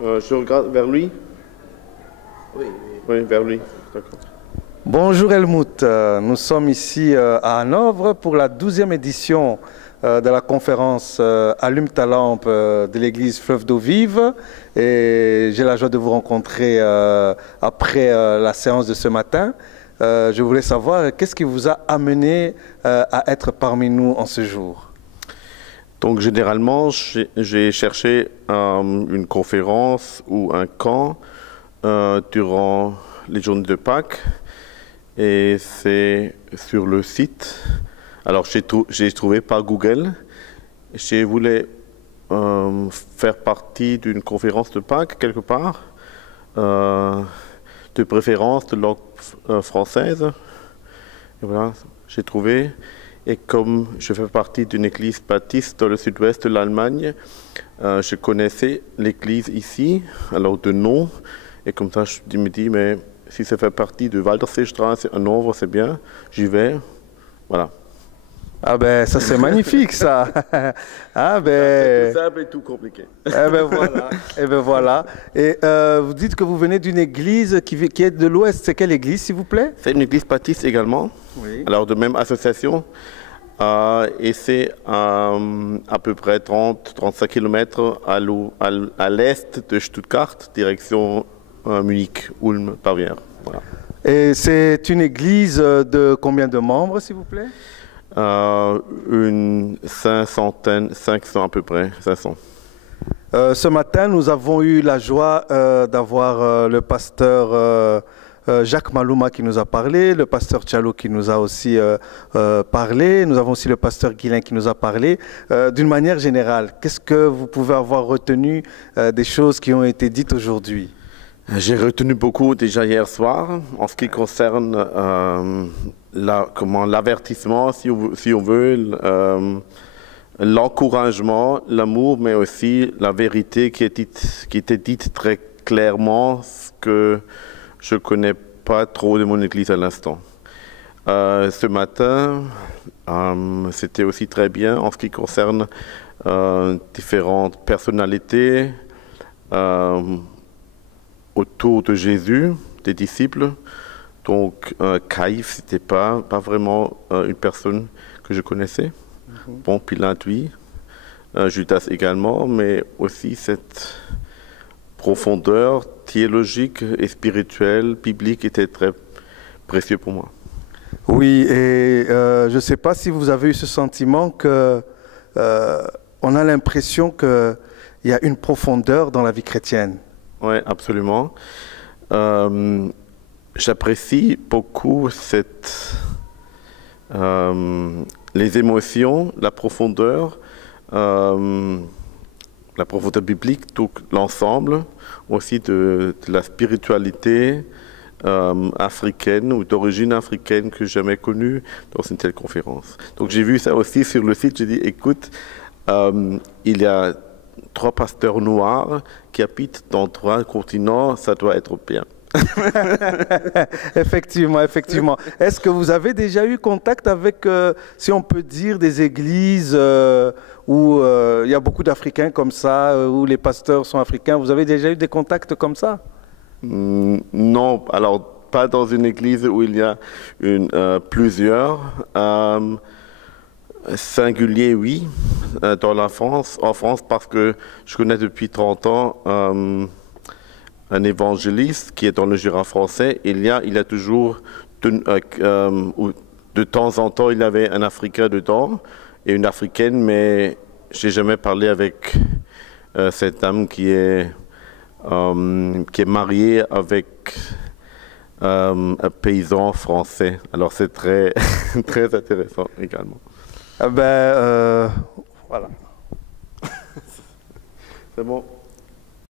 Je regarde vers lui. Oui, Oui, vers lui. D'accord. Bonjour Helmut, nous sommes ici à Hanovre pour la 12e édition de la conférence Allume ta lampe de l'église Fleuve d'eau vive et j'ai la joie de vous rencontrer après la séance de ce matin. Je voulais savoir qu'est-ce qui vous a amené à être parmi nous en ce jour? Donc généralement, j'ai cherché une conférence ou un camp durant les journées de Pâques et c'est sur le site. Alors j'ai trouvé par Google. Je voulais faire partie d'une conférence de Pâques quelque part, de préférence de langue française. Et voilà, j'ai trouvé. Et comme je fais partie d'une église baptiste dans le sud-ouest de l'Allemagne, je connaissais l'église ici, alors de nom. Et comme ça, je me dis, mais si ça fait partie de Walderseestraße à Hanovre, c'est bien, j'y vais. Voilà. Ah ben ça c'est magnifique ça. Ah C'est tout simple et tout compliqué. Eh ben voilà. Eh ben voilà. Et vous dites que vous venez d'une église qui est de l'Ouest. C'est quelle église, s'il vous plaît? C'est une église baptiste également. Oui. Alors de même association. Et c'est à peu près 30-35 km à l'est de Stuttgart, direction Munich, Ulm, Bavière. Voilà. Et c'est une église de combien de membres, s'il vous plaît? Une 500 à peu près, 500. Ce matin, nous avons eu la joie d'avoir le pasteur Jacques Malouma qui nous a parlé, le pasteur Tchalo qui nous a aussi parlé, nous avons aussi le pasteur Guilain qui nous a parlé. D'une manière générale, qu'est-ce que vous pouvez avoir retenu des choses qui ont été dites aujourd'hui? J'ai retenu beaucoup déjà hier soir en ce qui concerne l'avertissement, si on veut, l'encouragement, l'amour, mais aussi la vérité qui était dite très clairement, ce que je ne connais pas trop de mon église à l'instant. Ce matin, c'était aussi très bien en ce qui concerne différentes personnalités autour de Jésus, des disciples. Donc, Caïphe, c'était pas vraiment une personne que je connaissais. Bon, Pilate, oui. Judas également, mais aussi cette profondeur théologique et spirituelle, biblique, était très précieux pour moi. Oui, et je ne sais pas si vous avez eu ce sentiment que on a l'impression qu'il y a une profondeur dans la vie chrétienne. Oui, absolument. J'apprécie beaucoup les émotions, la profondeur biblique, tout l'ensemble, aussi de la spiritualité africaine ou d'origine africaine que j'ai jamais connue dans une telle conférence. Donc j'ai vu ça aussi sur le site, j'ai dit, écoute, il y a 3 pasteurs noirs qui habitent dans 3 continents, ça doit être bien. Effectivement, effectivement. Est-ce que vous avez déjà eu contact avec, si on peut dire, des églises où il y a beaucoup d'Africains comme ça, où les pasteurs sont africains? Vous avez déjà eu des contacts comme ça? Non, alors pas dans une église où il y a plusieurs. Singulier, oui, dans la France. En France, parce que je connais depuis 30 ans un évangéliste qui est dans le Jura français. Il y a toujours, de temps en temps, il y avait un Africain dedans et une Africaine, mais je n'ai jamais parlé avec cette dame qui est mariée avec un paysan français. Alors c'est très, très intéressant également. Voilà. C'est bon.